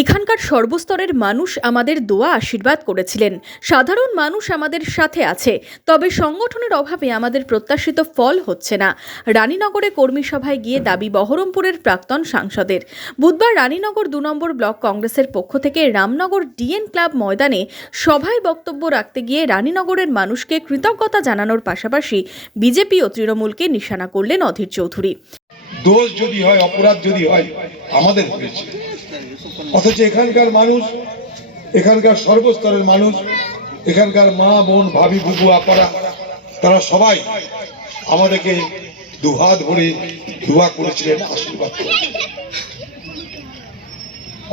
এখানকার সর্বস্তরের মানুষ আমাদের দোয়া আশীর্বাদ করেছিলেন। সাধারণ মানুষ আমাদের সাথে আছে, তবে সংগঠনের অভাবে আমাদের প্রত্যাশিত ফল হচ্ছে না। রানীনগরে কর্মী সভায় গিয়ে দাবি বহরমপুরের প্রাক্তন সাংসদের। বুধবার রানীনগর 2 নম্বর ব্লক কংগ্রেসের পক্ষ থেকে রামনগর ডিএন ক্লাব ময়দানে সভায় বক্তব্য রাখতে গিয়ে রানীনগরের মানুষকে কৃতজ্ঞতা জানানোর পাশাপাশি বিজেপি ও তৃণমূলকে নিশানা করলেন অধীর চৌধুরী। দোষ যদি হয়, অপরাধ যদি হয়, আমাদের হয়েছে। অথচ এখানকার মানুষ, এখানকার সর্বস্তরের মানুষ, এখানকার মা বোন ভাবি বুবু আপারা, তারা সবাই আমাদেরকে দুহাত ভরে দোয়া করেছিলেন, আশীর্বাদ করেছিলেন।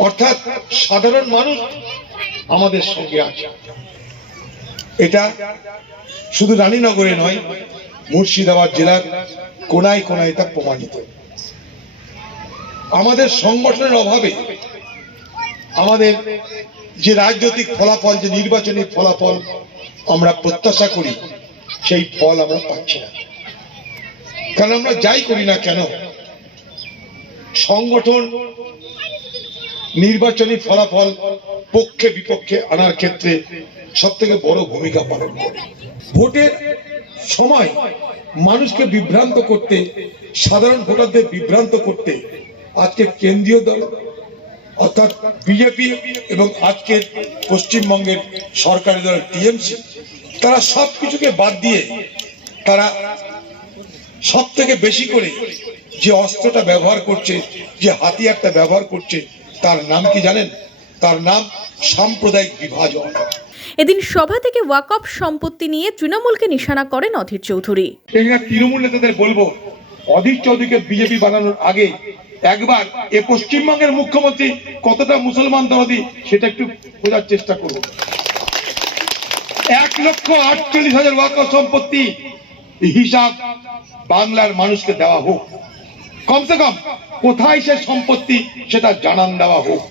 অর্থাৎ সাধারণ মানুষ আমাদের সঙ্গে আছে। এটা শুধু রানীনগরে নয়, মুর্শিদাবাদ জেলার কোনায় কোনায় তা প্রমাণিত। আমাদের সংগঠনের অভাবে আমাদের যে রাজনৈতিক ফলাফল, যে নির্বাচনী ফলাফল আমরা প্রত্যাশা করি, সেই ফল আমরা পাচ্ছি না। কারণ আমরা যাই করি না কেন, সংগঠন নির্বাচনী ফলাফল পক্ষে বিপক্ষে আনার ক্ষেত্রে সবথেকে বড় ভূমিকা পালন করে। ভোটের সময় মানুষকে বিভ্রান্ত করতে, সাধারণ ভোটারদের বিভ্রান্ত করতে আজকে কেন্দ্রীয় দল অর্থাৎ বিজেপি এবং আজকের পশ্চিমবঙ্গের সরকারি দল টিএমসি, তারা সবকিছুকে বাদ দিয়ে তারা সব থেকে বেশি করে যে অস্ত্রটা ব্যবহার করছে, যে হাতিয়ারটা ব্যবহার করছে, তার নাম কি জানেন? তার নাম সাম্প্রদায়িক বিভাজন। এদিন সভা থেকে ওয়াকফ সম্পত্তি নিয়ে তৃণমূলকে নিশানা করেন অধীর চৌধুরী। তৃণমূল নেতাদের বলবো, অধীর চৌধুরীকে বিজেপি বানানোর আগে একবার এ পশ্চিমবঙ্গের মুখ্যমন্ত্রী কতটা মুসলমান দরদি সেটা একটু বোঝার চেষ্টা করুন। 1,48,000 ওয়াকফ সম্পত্তি হিসাব বাংলার মানুষকে দেওয়া হোক, কমসে কম কোথায় সে সম্পত্তি সেটা জানান দেওয়া হোক।